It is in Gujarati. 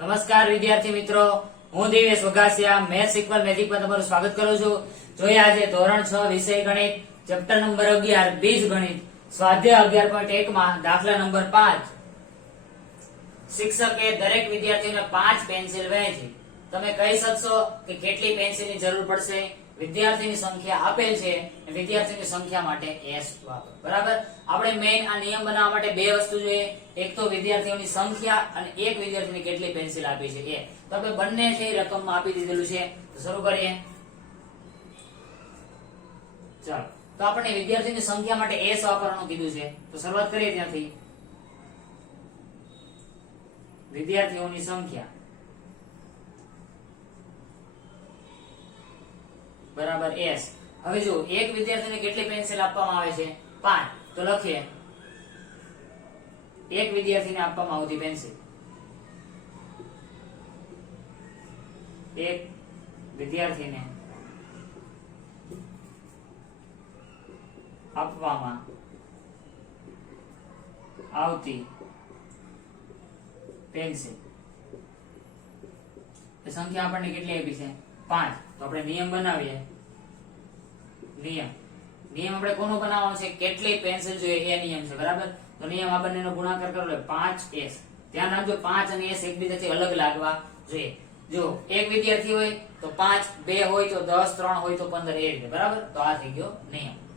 નમસ્કાર વિદ્યાર્થી મિત્રો. હું દિવેશ વઘાસિયા મેથ્સ ઇક્વલ મેજિકમાં તમારું સ્વાગત કરું છું. જોઈએ આજે ધોરણ છ વિષય ગણિત ચેપ્ટર નંબર અગિયાર, બીજ ગણિત. સ્વાધ્યાય અગિયાર પોઈન્ટ એક માં દાખલા નંબર પાંચ. શિક્ષકે દરેક વિદ્યાર્થીઓને પાંચ પેન્સિલ વહેંચી. તમે કહી શકશો કે કેટલી પેન્સિલની જરૂર પડશે? વિદ્યાર્થીની સંખ્યા આપેલ છે વિદ્યાર્થીની સંખ્યા માટે એસ વાપરો. બરાબર? આપણે મેઇન આ નિયમ બનાવવા માટે બે વસ્તુ જોઈએ. એક તો વિદ્યાર્થીઓની સંખ્યા અને એક વિદ્યાર્થીને કેટલી પેન્સિલ આપી છે. એ. તો આપણે બંને છે રકમમાં આપી દીધેલું છે. શરૂ કરીએ. ચાલો. તો આપણે વિદ્યાર્થીની સંખ્યા માટે એસ વાપરવાનું કીધું છે. તો શરૂઆત કરીએ ત્યાંથી. વિદ્યાર્થીઓની સંખ્યા. બરાબર એસ હવે જો એક વિદ્યાર્થીને કેટલી પેન્સિલ આપવામાં આવે છે? પાંચ. તો લખીએ. એક વિદ્યાર્થીને આપવામાં આવતી પેન્સિલ એક વિદ્યાર્થીને આપવામાં આવતી પેન્સિલ સંખ્યા આપણને કેટલી આપી છે? પાંચ. તો આપણે નિયમ બનાવીએ. નિયમ. નિયમ આપણે કોનો બનાવવાનો છે? કેટલી પેન્સિલ જોઈએ એ નિયમ છે, બરાબર? તો નિયમ આ બંનેનો ગુણાકાર કરો એટલે પાંચ એસ ધ્યાન રાખજો, પાંચ અને એસ એકબીજાથી અલગ લાગવા જોઈએ. જો એક વિદ્યાર્થી હોય તો પાંચ, બે હોય તો દસ, ત્રણ હોય તો પંદર એ રીતે, બરાબર? તો આ થઈ ગયો નિયમ.